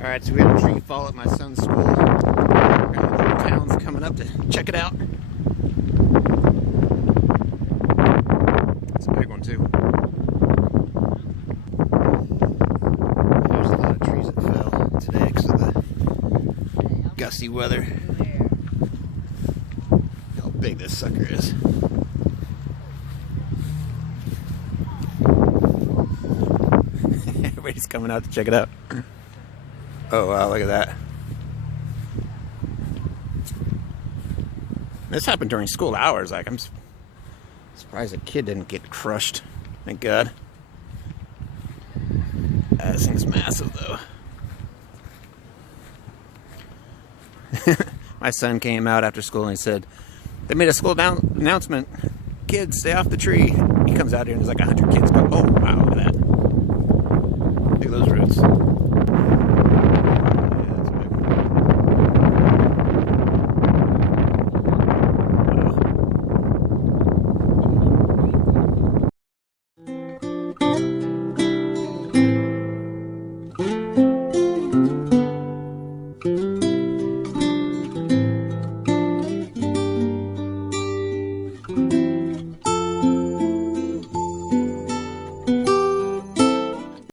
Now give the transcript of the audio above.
Alright, so we had a tree fall at my son's school. Apparently the whole town's coming up to check it out. It's a big one too. There's a lot of trees that fell today because of the gusty weather. How big this sucker is. Everybody's coming out to check it out. Oh wow, look at that. This happened during school hours. Like, I'm surprised a kid didn't get crushed. Thank God. This thing's massive though. My son came out after school and he said, they made a school announcement. Kids, stay off the tree. He comes out here and there's like 100 kids go, oh wow, look at that.